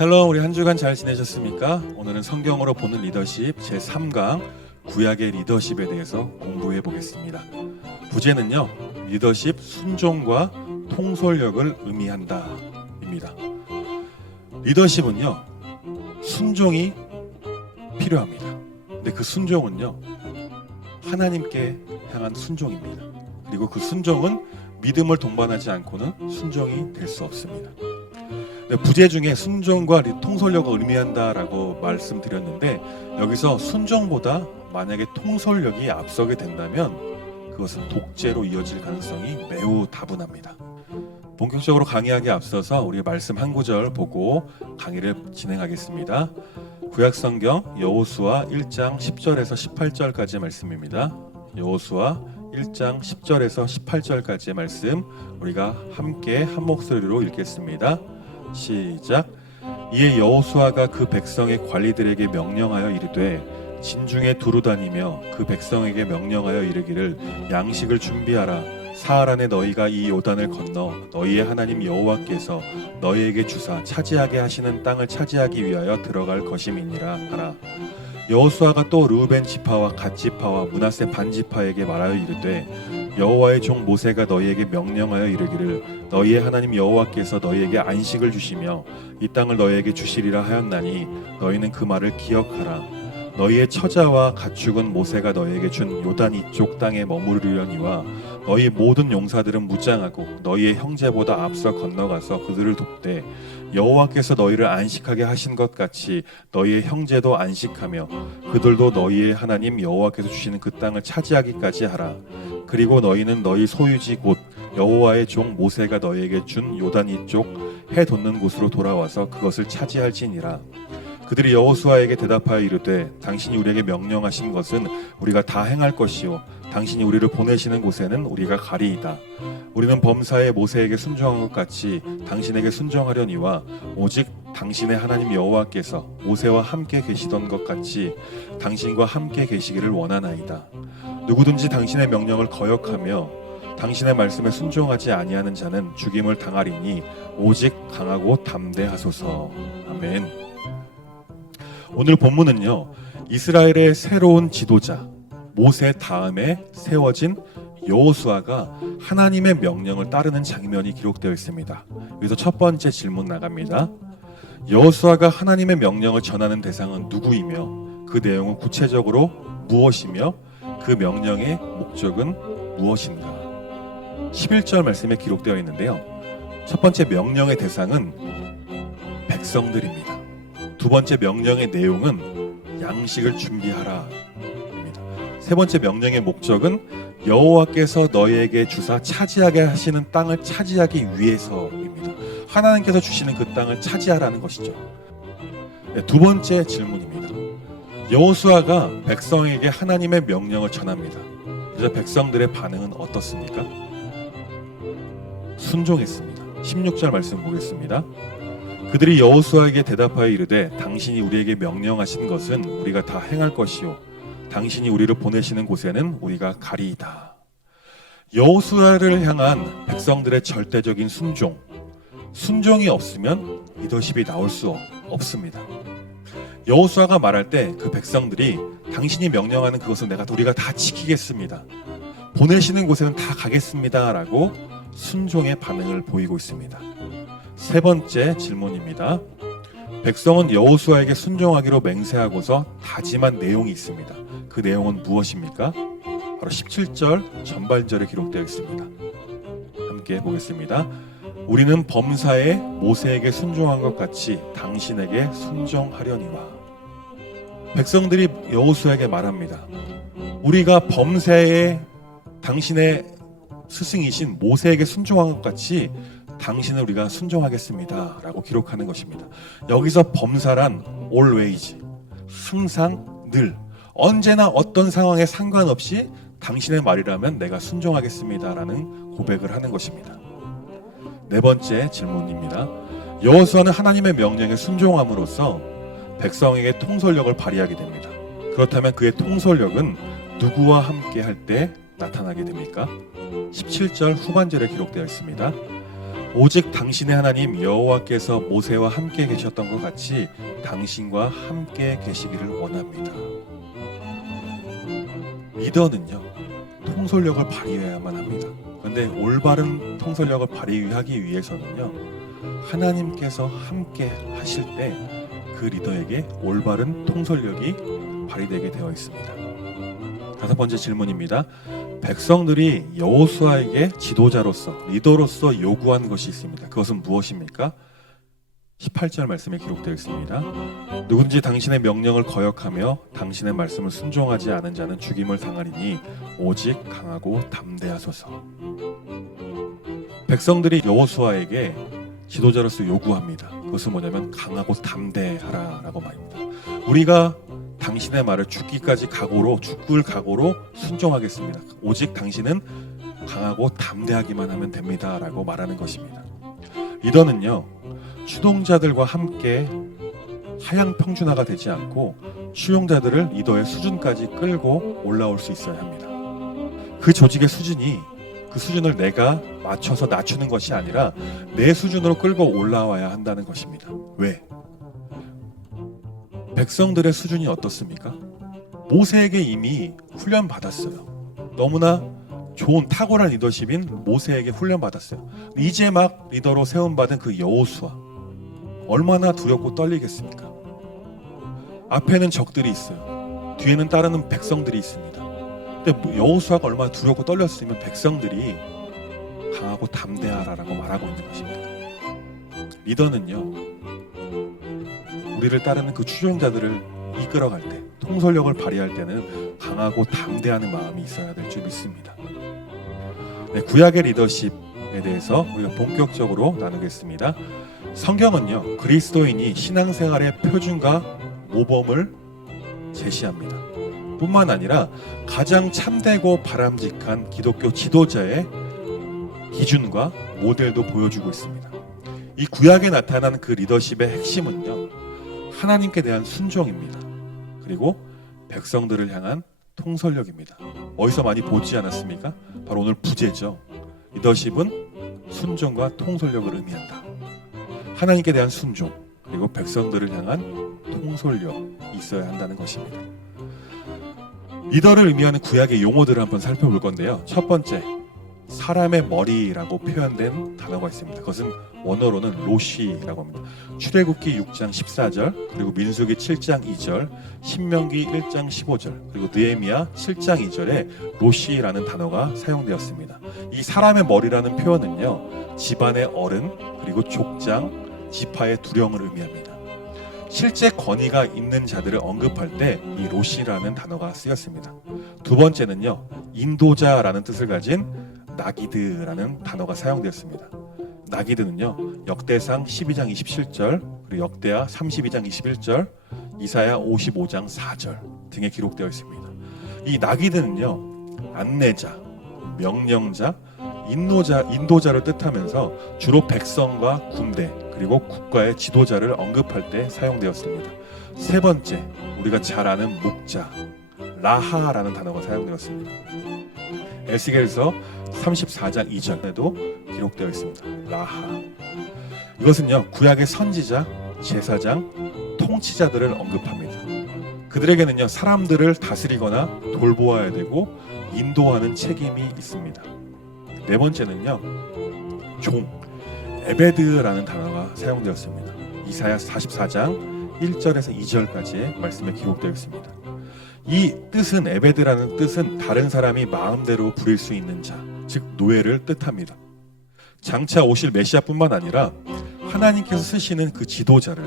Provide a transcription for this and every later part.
샬롬 우리 한 주간 잘 지내셨습니까? 오늘은 성경으로 보는 리더십 제3강 구약의 리더십에 대해서 공부해 보겠습니다. 부제는요. 리더십 순종과 통솔력을 의미한다입니다. 리더십은요. 순종이 필요합니다. 근데 그 순종은요. 하나님께 향한 순종입니다. 그리고 그 순종은 믿음을 동반하지 않고는 순종이 될 수 없습니다. 네, 부제 중에 순종과 리- 통솔력을 의미한다라고 말씀드렸는데 여기서 순종보다 만약에 통솔력이 앞서게 된다면 그것은 독재로 이어질 가능성이 매우 다분합니다. 본격적으로 강의하기 앞서서 우리 말씀 한 구절 보고 강의를 진행하겠습니다. 구약성경 여호수아 1장 10절에서 18절까지의 말씀입니다. 여호수아 1장 10절에서 18절까지의 말씀 우리가 함께 한 목소리로 읽겠습니다. 시작. 이에 여호수아가 그 백성의 관리들에게 명령하여 이르되 진중에 두루 다니며 그 백성에게 명령하여 이르기를 양식을 준비하라. 사흘 안에 너희가 이 요단을 건너 너희의 하나님 여호와께서 너희에게 주사 차지하게 하시는 땅을 차지하기 위하여 들어갈 것임이니라 하라. 여호수아가 또 르우벤 지파와 갓 지파와 문하세 반 지파에게 말하여 이르되 여호와의 종 모세가 너희에게 명령하여 이르기를 너희의 하나님 여호와께서 너희에게 안식을 주시며 이 땅을 너희에게 주시리라 하였나니 너희는 그 말을 기억하라. 너희의 처자와 가축은 모세가 너희에게 준 요단 이쪽 땅에 머무르려니와 너희 모든 용사들은 무장하고 너희의 형제보다 앞서 건너가서 그들을 돕되 여호와께서 너희를 안식하게 하신 것 같이 너희의 형제도 안식하며 그들도 너희의 하나님 여호와께서 주시는 그 땅을 차지하기까지 하라. 그리고 너희는 너희 소유지 곧 여호와의 종 모세가 너희에게 준 요단 이쪽 해 돋는 곳으로 돌아와서 그것을 차지할지니라. 그들이 여호수아에게 대답하여 이르되 당신이 우리에게 명령하신 것은 우리가 다 행할 것이요 당신이 우리를 보내시는 곳에는 우리가 가리이다 우리는 범사에 모세에게 순종한 것 같이 당신에게 순종하려니와 오직 당신의 하나님 여호와께서 모세와 함께 계시던 것 같이 당신과 함께 계시기를 원하나이다 누구든지 당신의 명령을 거역하며 당신의 말씀에 순종하지 아니하는 자는 죽임을 당하리니 오직 강하고 담대하소서. 아멘. 오늘 본문은요. 이스라엘의 새로운 지도자 모세 다음에 세워진 여호수아가 하나님의 명령을 따르는 장면이 기록되어 있습니다. 여기서 첫 번째 질문 나갑니다. 여호수아가 하나님의 명령을 전하는 대상은 누구이며 그 내용은 구체적으로 무엇이며 그 명령의 목적은 무엇인가? 11절 말씀에 기록되어 있는데요. 첫 번째 명령의 대상은 백성들입니다. 두 번째 명령의 내용은 양식을 준비하라입니다. 세 번째 명령의 목적은 여호와께서 너희에게 주사 차지하게 하시는 땅을 차지하기 위해서입니다. 하나님께서 주시는 그 땅을 차지하라는 것이죠. 네, 두 번째 질문입니다. 여호수아가 백성에게 하나님의 명령을 전합니다. 그래서 백성들의 반응은 어떻습니까? 순종했습니다. 16절 말씀 보겠습니다. 그들이 여호수아에게 대답하여 이르되 당신이 우리에게 명령하신 것은 우리가 다 행할 것이요 당신이 우리를 보내시는 곳에는 우리가 가리이다. 여호수아를 향한 백성들의 절대적인 순종. 순종이 없으면 리더십이 나올 수 없습니다. 여호수아가 말할 때 그 백성들이 당신이 명령하는 그것은 내가 우리가 다 지키겠습니다. 보내시는 곳에는 다 가겠습니다라고 순종의 반응을 보이고 있습니다. 세 번째 질문입니다. 백성은 여호수아에게 순종하기로 맹세하고서 다짐한 내용이 있습니다. 그 내용은 무엇입니까? 바로 17절 전반절에 기록되어 있습니다. 함께 보겠습니다. 우리는 범사에 모세에게 순종한 것 같이 당신에게 순종하려니와 백성들이 여호수아에게 말합니다. 우리가 범사에 당신의 스승이신 모세에게 순종한 것 같이 당신을 우리가 순종하겠습니다라고 기록하는 것입니다. 여기서 범사란 always 항상 늘 언제나 어떤 상황에 상관없이 당신의 말이라면 내가 순종하겠습니다라는 고백을 하는 것입니다. 네 번째 질문입니다. 여호수아는 하나님의 명령에 순종함으로써 백성에게 통솔력을 발휘하게 됩니다. 그렇다면 그의 통솔력은 누구와 함께 할 때 나타나게 됩니까? 17절 후반절에 기록되어 있습니다. 오직 당신의 하나님 여호와께서 모세와 함께 계셨던 것 같이 당신과 함께 계시기를 원합니다. 리더는요 통솔력을 발휘해야만 합니다. 그런데 올바른 통솔력을 발휘하기 위해서는요 하나님께서 함께 하실 때 그 리더에게 올바른 통솔력이 발휘되게 되어 있습니다. 다섯 번째 질문입니다. 백성들이 여호수아에게 지도자로서 리더로서 요구한 것이 있습니다. 그것은 무엇입니까? 18절 말씀에 기록되어 있습니다. 누구든지 당신의 명령을 거역하며 당신의 말씀을 순종하지 않은 자는 죽임을 당하리니 오직 강하고 담대하소서. 백성들이 여호수아에게 지도자로서 요구합니다. 그것은 뭐냐면 강하고 담대하라라고 말입니다. 우리가 당신의 말을 죽기까지 각오로 죽을 각오로 순종하겠습니다. 오직 당신은 강하고 담대하기만 하면 됩니다라고 말하는 것입니다. 리더는요 추동자들과 함께 하향 평준화가 되지 않고 추용자들을 리더의 수준까지 끌고 올라올 수 있어야 합니다. 그 조직의 수준이 그 수준을 내가 맞춰서 낮추는 것이 아니라 내 수준으로 끌고 올라와야 한다는 것입니다. 왜? 백성들의 수준이 어떻습니까? 모세에게 이미 훈련 받았어요. 너무나 좋은 탁월한 리더십인 모세에게 훈련 받았어요. 이제 막 리더로 세움 받은 그 여호수아 얼마나 두렵고 떨리겠습니까? 앞에는 적들이 있어요. 뒤에는 따르는 백성들이 있습니다. 근데 여호수아가 얼마나 두렵고 떨렸으면 백성들이 강하고 담대하라라고 말하고 있는 것입니다. 리더는요. 우리를 따르는 그 추종자들을 이끌어갈 때 통솔력을 발휘할 때는 강하고 담대하는 마음이 있어야 될 줄 믿습니다. 네, 구약의 리더십에 대해서 우리가 본격적으로 나누겠습니다. 성경은요 그리스도인이 신앙생활의 표준과 모범을 제시합니다. 뿐만 아니라 가장 참되고 바람직한 기독교 지도자의 기준과 모델도 보여주고 있습니다. 이 구약에 나타나는 그 리더십의 핵심은요 하나님께 대한 순종입니다. 그리고 백성들을 향한 통솔력입니다. 어디서 많이 보지 않았습니까? 바로 오늘 부제죠. 리더십은 순종과 통솔력을 의미한다. 하나님께 대한 순종 그리고 백성들을 향한 통솔력 있어야 한다는 것입니다. 리더를 의미하는 구약의 용어들을 한번 살펴볼 건데요. 첫 번째 사람의 머리라고 표현된 단어가 있습니다. 그것은 원어로는 로시라고 합니다. 출애굽기 6장 14절, 그리고 민수기 7장 2절, 신명기 1장 15절, 그리고 느헤미야 7장 2절에 로시라는 단어가 사용되었습니다. 이 사람의 머리라는 표현은요. 집안의 어른, 그리고 족장, 지파의 두령을 의미합니다. 실제 권위가 있는 자들을 언급할 때 이 로시라는 단어가 쓰였습니다. 두 번째는요. 인도자라는 뜻을 가진 나기드라는 단어가 사용되었습니다. 나기드는요 역대상 12장 27절 그리고 역대하 32장 21절 이사야 55장 4절 등에 기록되어 있습니다. 이 나기드는요 안내자, 명령자, 인도자, 인도자를 뜻하면서 주로 백성과 군대 그리고 국가의 지도자를 언급할 때 사용되었습니다. 세 번째 우리가 잘 아는 목자 라하라는 단어가 사용되었습니다. 에스겔서 34장 2절에도 기록되어 있습니다. 라하. 이것은요 구약의 선지자, 제사장, 통치자들을 언급합니다. 그들에게는요 사람들을 다스리거나 돌보아야 되고 인도하는 책임이 있습니다. 네 번째는요 종, 에베드라는 단어가 사용되었습니다. 이사야 44장 1절에서 2절까지의 말씀에 기록되어 있습니다. 이 뜻은 에베드라는 뜻은 다른 사람이 마음대로 부릴 수 있는 자, 즉 노예를 뜻합니다. 장차 오실 메시아뿐만 아니라 하나님께서 쓰시는 그 지도자를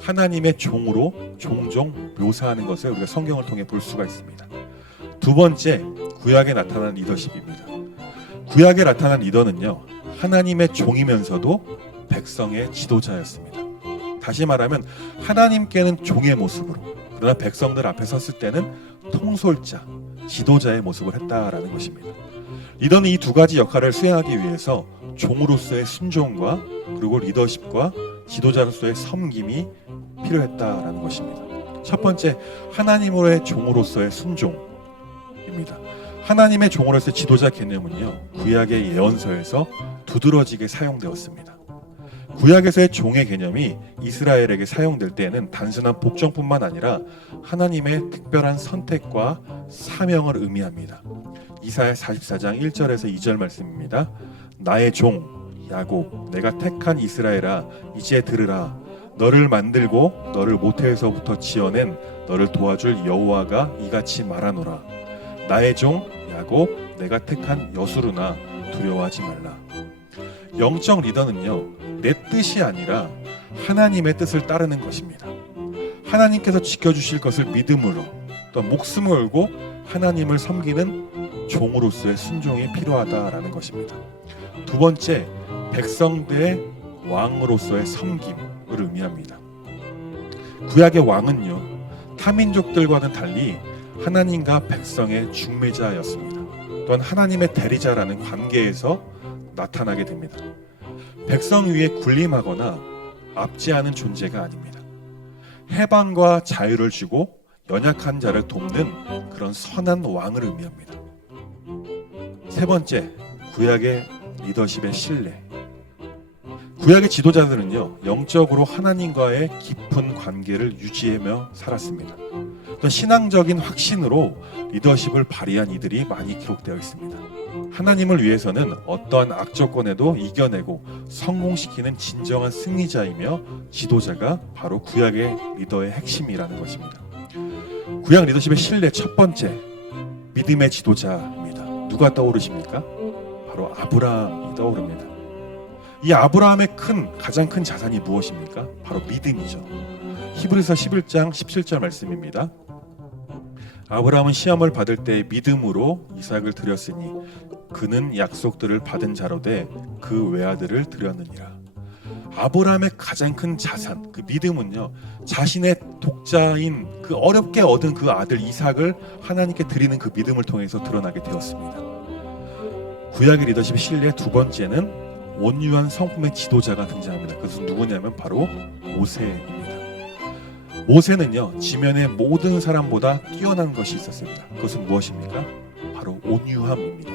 하나님의 종으로 종종 묘사하는 것을 우리가 성경을 통해 볼 수가 있습니다. 두 번째, 구약에 나타난 리더십입니다. 구약에 나타난 리더는요, 하나님의 종이면서도 백성의 지도자였습니다. 다시 말하면 하나님께는 종의 모습으로, 그러나 백성들 앞에 섰을 때는 통솔자, 지도자의 모습을 했다라는 것입니다. 리더는 이 두 가지 역할을 수행하기 위해서 종으로서의 순종과 그리고 리더십과 지도자로서의 섬김이 필요했다라는 것입니다. 첫 번째, 하나님으로의 종으로서의 순종입니다. 하나님의 종으로서의 지도자 개념은요, 구약의 예언서에서 두드러지게 사용되었습니다. 구약에서의 종의 개념이 이스라엘에게 사용될 때에는 단순한 복종뿐만 아니라 하나님의 특별한 선택과 사명을 의미합니다. 이사야 44장 1절에서 2절 말씀입니다. 나의 종 야곱 내가 택한 이스라엘아 이제 들으라 너를 만들고 너를 모태에서부터 지어낸 너를 도와줄 여호와가 이같이 말하노라 나의 종 야곱 내가 택한 여수르나 두려워하지 말라 영적 리더는요 내 뜻이 아니라 하나님의 뜻을 따르는 것입니다 하나님께서 지켜주실 것을 믿음으로 또 목숨을 걸고 하나님을 섬기는 종으로서의 순종이 필요하다라는 것입니다 두 번째 백성들의 왕으로서의 섬김을 의미합니다. 구약의 왕은요 타민족들과는 달리 하나님과 백성의 중매자였습니다. 또한 하나님의 대리자라는 관계에서 나타나게 됩니다. 백성 위에 군림하거나 압제하는 존재가 아닙니다. 해방과 자유를 주고 연약한 자를 돕는 그런 선한 왕을 의미합니다. 세 번째, 구약의 리더십의 신뢰. 구약의 지도자들은요, 영적으로 하나님과의 깊은 관계를 유지하며 살았습니다. 또 신앙적인 확신으로 리더십을 발휘한 이들이 많이 기록되어 있습니다. 하나님을 위해서는 어떠한 악조건에도 이겨내고 성공시키는 진정한 승리자이며 지도자가 바로 구약의 리더의 핵심이라는 것입니다. 구약 리더십의 신뢰 첫 번째, 믿음의 지도자입니다. 누가 떠오르십니까? 바로 아브라함이 떠오릅니다. 이 아브라함의 큰 가장 큰 자산이 무엇입니까? 바로 믿음이죠. 히브리서 11장 17절 말씀입니다. 아브라함은 시험을 받을 때 믿음으로 이삭을 드렸으니 그는 약속들을 받은 자로 돼그 외아들을 드렸느니라. 아브라함의 가장 큰 자산, 그 믿음은요, 자신의 독자인 그 어렵게 얻은 그 아들 이삭을 하나님께 드리는 그 믿음을 통해서 드러나게 되었습니다. 구약의 리더십 신뢰 두 번째는 온유한 성품의 지도자가 등장합니다. 그것은 누구냐면 바로 모세입니다. 모세는요 지면의 모든 사람보다 뛰어난 것이 있었습니다. 그것은 무엇입니까? 바로 온유함입니다.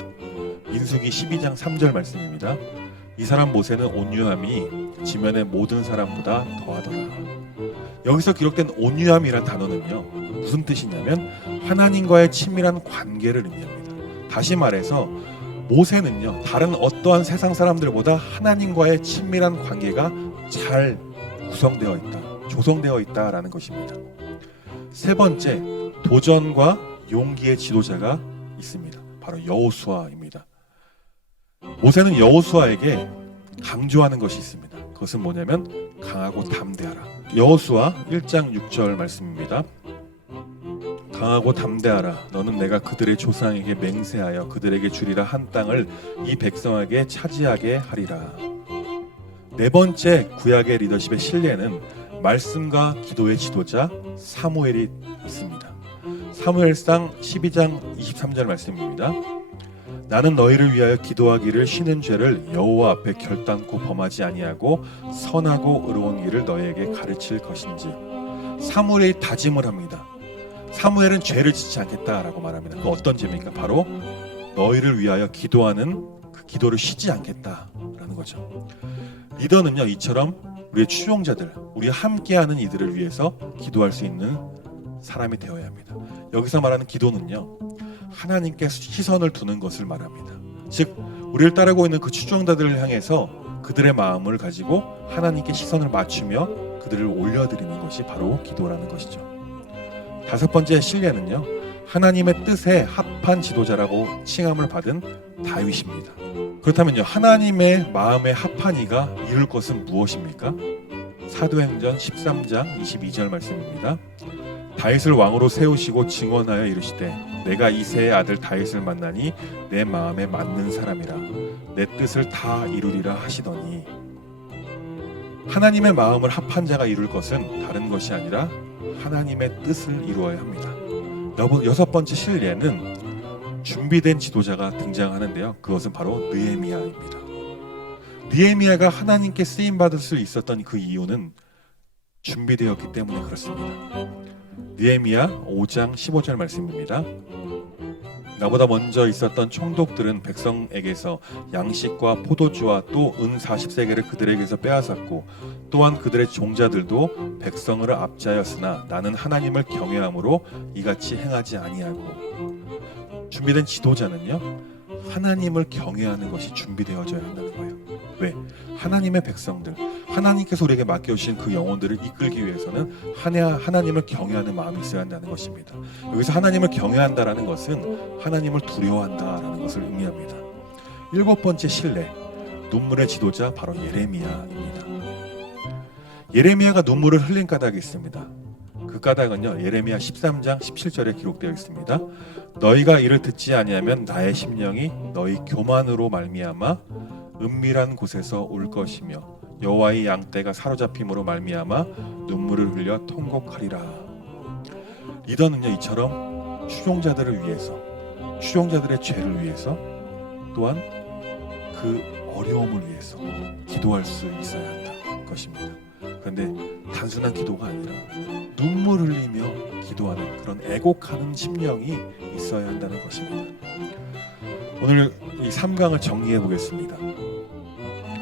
민수기 12장 3절 말씀입니다. 이 사람 모세는 온유함이 지면의 모든 사람보다 더하더라. 여기서 기록된 온유함이란 단어는요 무슨 뜻이냐면 하나님과의 친밀한 관계를 의미합니다. 다시 말해서 모세는요 다른 어떠한 세상 사람들보다 하나님과의 친밀한 관계가 잘 구성되어 있다, 조성되어 있다라는 것입니다. 세 번째 도전과 용기의 지도자가 있습니다. 바로 여호수아입니다. 모세는 여호수아에게 강조하는 것이 있습니다. 그것은 뭐냐면 강하고 담대하라. 여호수아 1장 6절 말씀입니다. 강하고 담대하라. 너는 내가 그들의 조상에게 맹세하여 그들에게 주리라 한 땅을 이 백성에게 차지하게 하리라. 네 번째 구약의 리더십의 신뢰는 말씀과 기도의 지도자 사무엘이 있습니다. 사무엘상 12장 23절 말씀입니다. 나는 너희를 위하여 기도하기를 쉬는 죄를 여호와 앞에 결단코 범하지 아니하고 선하고 의로운 길을 너희에게 가르칠 것인지 사무엘이 다짐을 합니다. 사무엘은 죄를 짓지 않겠다라고 말합니다. 그 어떤 죄입니까? 바로 너희를 위하여 기도하는 그 기도를 쉬지 않겠다라는 거죠. 리더는요 이처럼 우리의 추종자들, 우리 함께하는 이들을 위해서 기도할 수 있는 사람이 되어야 합니다. 여기서 말하는 기도는요 하나님께 시선을 두는 것을 말합니다. 즉 우리를 따르고 있는 그 추종자들을 향해서 그들의 마음을 가지고 하나님께 시선을 맞추며 그들을 올려드리는 것이 바로 기도라는 것이죠. 다섯 번째 신뢰는요. 하나님의 뜻에 합한 지도자라고 칭함을 받은 다윗입니다. 그렇다면요. 하나님의 마음에 합한 이가 이룰 것은 무엇입니까? 사도행전 13장 22절 말씀입니다. 다윗을 왕으로 세우시고 증언하여 이르시되 내가 이세의 아들 다윗을 만나니 내 마음에 맞는 사람이라 내 뜻을 다 이루리라 하시더니 하나님의 마음을 합한 자가 이룰 것은 다른 것이 아니라 하나님의 뜻을 이루어야 합니다. 여섯 번째 신뢰는 준비된 지도자가 등장하는데요. 그것은 바로 느헤미야입니다. 느헤미야가 하나님께 쓰임 받을 수 있었던 그 이유는 준비되었기 때문에 그렇습니다. 느헤미야 5장 15절 말씀입니다. 나보다 먼저 있었던 총독들은 백성에게서 양식과 포도주와 또 은 40세계를 그들에게서 빼앗았고 또한 그들의 종자들도 백성을 압자였으나 나는 하나님을 경외함으로 이같이 행하지 아니하고 준비된 지도자는요 하나님을 경외하는 것이 준비되어져야 한다는 거예요. 왜? 하나님의 백성들, 하나님께서 우리에게 맡겨주신 그 영혼들을 이끌기 위해서는 하나, 하나님을 경외하는 마음이 있어야 한다는 것입니다. 여기서 하나님을 경외한다라는 것은 하나님을 두려워한다라는 것을 의미합니다. 일곱 번째 신뢰, 눈물의 지도자 바로 예레미야입니다. 예레미야가 눈물을 흘린 까닭이 있습니다. 그 까닭은요 예레미야 13장 17절에 기록되어 있습니다. 너희가 이를 듣지 아니하면 나의 심령이 너희 교만으로 말미암아 은밀한 곳에서 울 것이며 여호와의 양떼가 사로잡힘으로 말미암아 눈물을 흘려 통곡하리라. 리더는요 이처럼 추종자들을 위해서 추종자들의 죄를 위해서 또한 그 어려움을 위해서 기도할 수 있어야 한다는 것입니다. 그런데 단순한 기도가 아니라 눈물 흘리며 기도하는 그런 애곡하는 심령이 있어야 한다는 것입니다. 오늘 이 3강을 정리해 보겠습니다.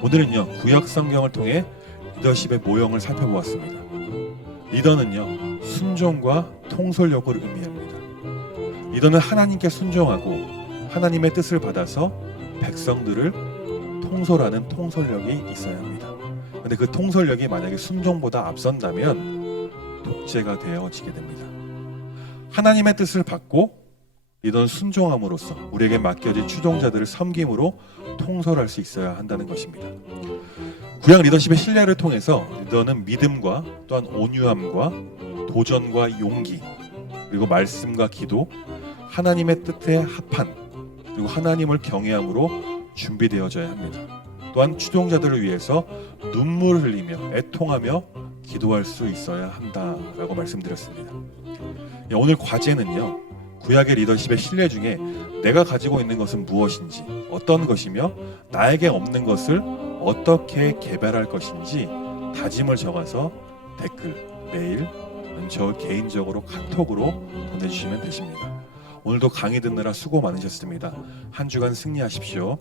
오늘은요 구약 성경을 통해 리더십의 모형을 살펴보았습니다. 리더는요 순종과 통솔력을 의미합니다. 리더는 하나님께 순종하고 하나님의 뜻을 받아서 백성들을 통솔하는 통솔력이 있어야 합니다. 그런데 그 통솔력이 만약에 순종보다 앞선다면 독재가 되어지게 됩니다. 하나님의 뜻을 받고 리더는 순종함으로써 우리에게 맡겨진 추종자들을 섬김으로 통솔할 수 있어야 한다는 것입니다. 구약 리더십의 신뢰를 통해서 리더는 믿음과 또한 온유함과 도전과 용기 그리고 말씀과 기도 하나님의 뜻에 합한 그리고 하나님을 경외함으로 준비되어져야 합니다. 또한 추종자들을 위해서 눈물을 흘리며 애통하며 기도할 수 있어야 한다라고 말씀드렸습니다. 예, 오늘 과제는요. 구약의 리더십의 신뢰 중에 내가 가지고 있는 것은 무엇인지, 어떤 것이며 나에게 없는 것을 어떻게 개발할 것인지 다짐을 적어서 댓글, 메일, 저 개인적으로 카톡으로 보내주시면 되십니다. 오늘도 강의 듣느라 수고 많으셨습니다. 한 주간 승리하십시오.